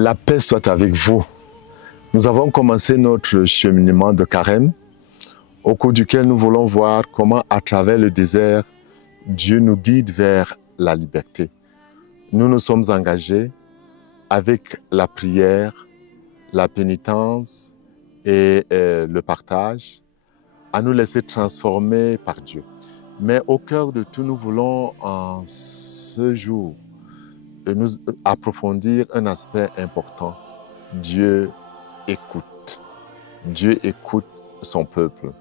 La paix soit avec vous. Nous avons commencé notre cheminement de carême, au cours duquel nous voulons voir comment, à travers le désert, Dieu nous guide vers la liberté. Nous nous sommes engagés avec la prière, la pénitence et le partage, à nous laisser transformer par Dieu. Mais au cœur de tout, nous voulons en ce jour nous approfondir un aspect important. Dieu écoute. Dieu écoute son peuple.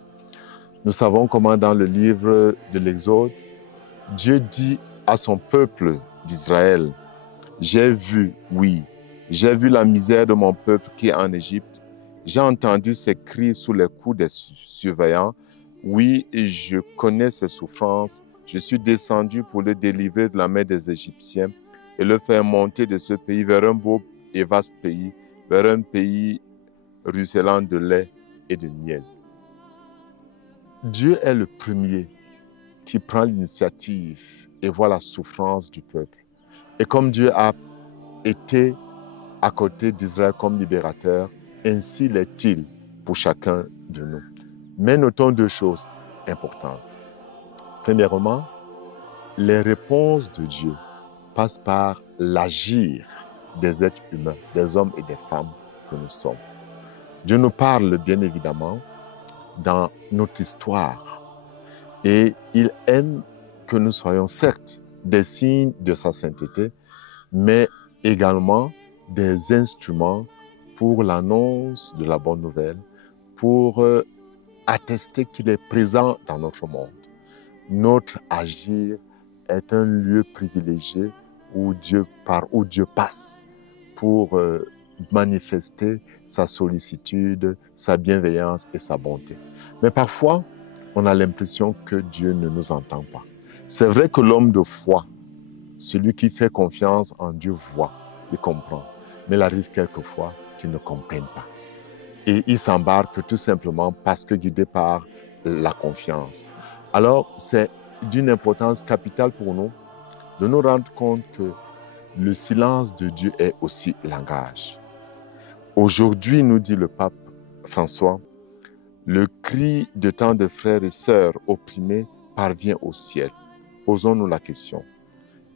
Nous savons comment dans le livre de l'Exode, Dieu dit à son peuple d'Israël, « J'ai vu, oui, j'ai vu la misère de mon peuple qui est en Égypte. J'ai entendu ses cris sous les coups des surveillants. Oui, je connais ses souffrances. Je suis descendu pour le délivrer de la main des Égyptiens et le faire monter de ce pays vers un beau et vaste pays, vers un pays ruisselant de lait et de miel. » Dieu est le premier qui prend l'initiative et voit la souffrance du peuple. Et comme Dieu a été à côté d'Israël comme libérateur, ainsi l'est-il pour chacun de nous. Mais notons deux choses importantes. Premièrement, les réponses de Dieu passent par l'agir des êtres humains, des hommes et des femmes que nous sommes. Dieu nous parle bien évidemment dans notre histoire et il aime que nous soyons certes des signes de sa sainteté, mais également des instruments pour l'annonce de la bonne nouvelle, pour attester qu'il est présent dans notre monde. Notre agir est un lieu privilégié où Dieu passe pour manifester sa sollicitude, sa bienveillance et sa bonté. Mais parfois, on a l'impression que Dieu ne nous entend pas. C'est vrai que l'homme de foi, celui qui fait confiance en Dieu, voit et comprend. Mais il arrive quelquefois qu'il ne comprenne pas. Et il s'embarque tout simplement parce que guidé par la confiance. Alors, c'est d'une importance capitale pour nous de nous rendre compte que le silence de Dieu est aussi langage. Aujourd'hui, nous dit le pape François, le cri de tant de frères et sœurs opprimés parvient au ciel. Posons-nous la question.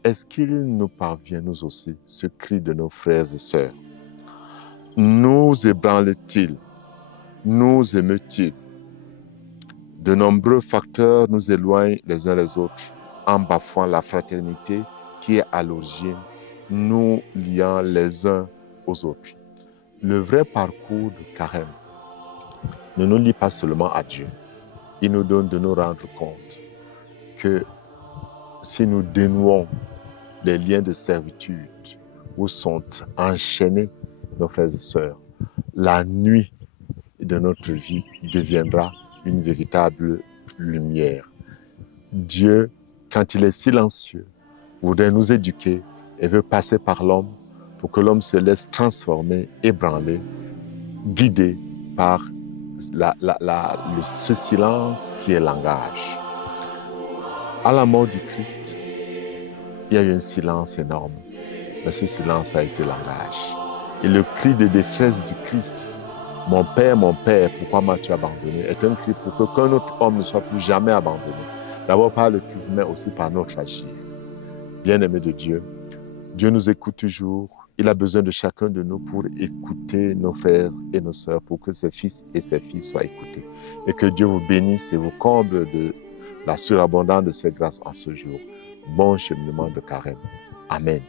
Est-ce qu'il nous parvient, nous aussi, ce cri de nos frères et sœurs? Nous ébranle-t-il? Nous émeut-il? De nombreux facteurs nous éloignent les uns les autres en bafouant la fraternité qui est à l'origine, nous liant les uns aux autres. Le vrai parcours de carême ne nous lie pas seulement à Dieu. Il nous donne de nous rendre compte que si nous dénouons les liens de servitude où sont enchaînés nos frères et sœurs, la nuit de notre vie deviendra une véritable lumière. Dieu, quand il est silencieux, voudrait nous éduquer et veut passer par l'homme pour que l'homme se laisse transformer, ébranler, guidé par ce silence qui est langage. À la mort du Christ, il y a eu un silence énorme, mais ce silence a été langage. Et le cri de détresse du Christ, « Mon Père, pourquoi m'as-tu abandonné ?» est un cri pour qu'aucun autre homme ne soit plus jamais abandonné. D'abord par le Christ, mais aussi par notre agir. Bien-aimés de Dieu, Dieu nous écoute toujours. Il a besoin de chacun de nous pour écouter nos frères et nos sœurs, pour que ses fils et ses filles soient écoutés. Et que Dieu vous bénisse et vous comble de la surabondance de ses grâces en ce jour. Bon cheminement de carême. Amen.